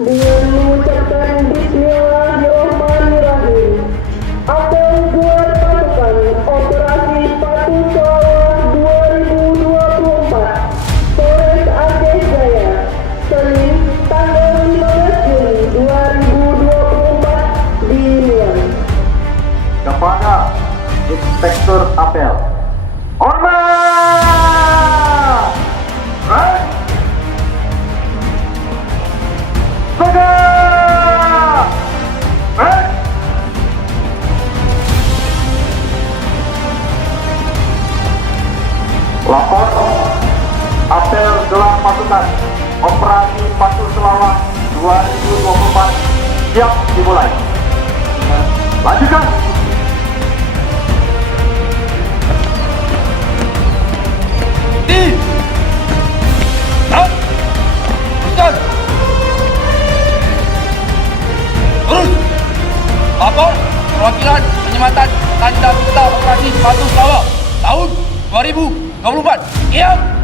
Dengan mengucapkan Bismillahirrahmanirrahim, apel gelar pasukan Operasi Patu Sawah 2024 Polres Aceh Jaya, Senin tanggal 15 Juni 2024 dimulai. Kepada Inspektur Apel, hormat! Right? Tegak! Right? Lapor apel gelar pasukan Operasi Patu Selawah 2024 siap dimulai. Lanjutkan. Terus lapor perwakilan penyematan tanda pita operasi Patu Selawah tahun 2024. Siap.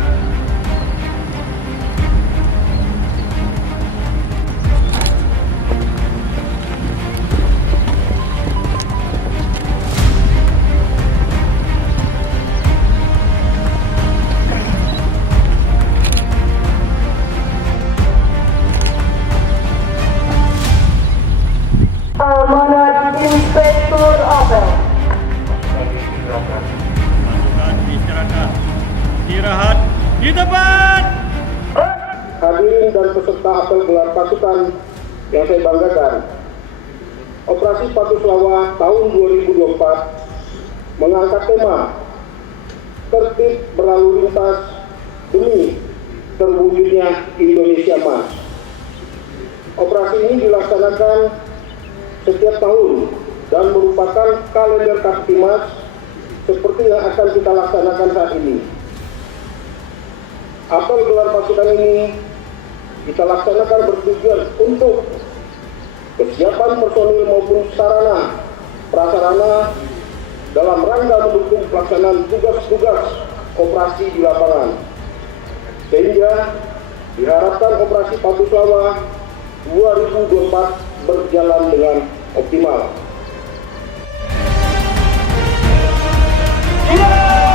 Amanat Inspektur Apel. Pasukan istirahat. Istirahat di tempat. Hadirin dan peserta apel gelar pasukan yang saya banggakan, Operasi Patu Selawah tahun 2024 mengangkat tema tertib berlalu lintas demi terwujudnya Indonesia Emas. Operasi ini dilaksanakan setiap tahun dan merupakan kalender Kaptimas seperti yang akan kita laksanakan saat ini. Apel gelar pasukan ini kita laksanakan bertujuan untuk kesiapan personil maupun sarana prasarana dalam rangka mendukung pelaksanaan tugas-tugas operasi di lapangan, sehingga diharapkan operasi Patu Selawah 2024 berjalan dengan optimal. Siap.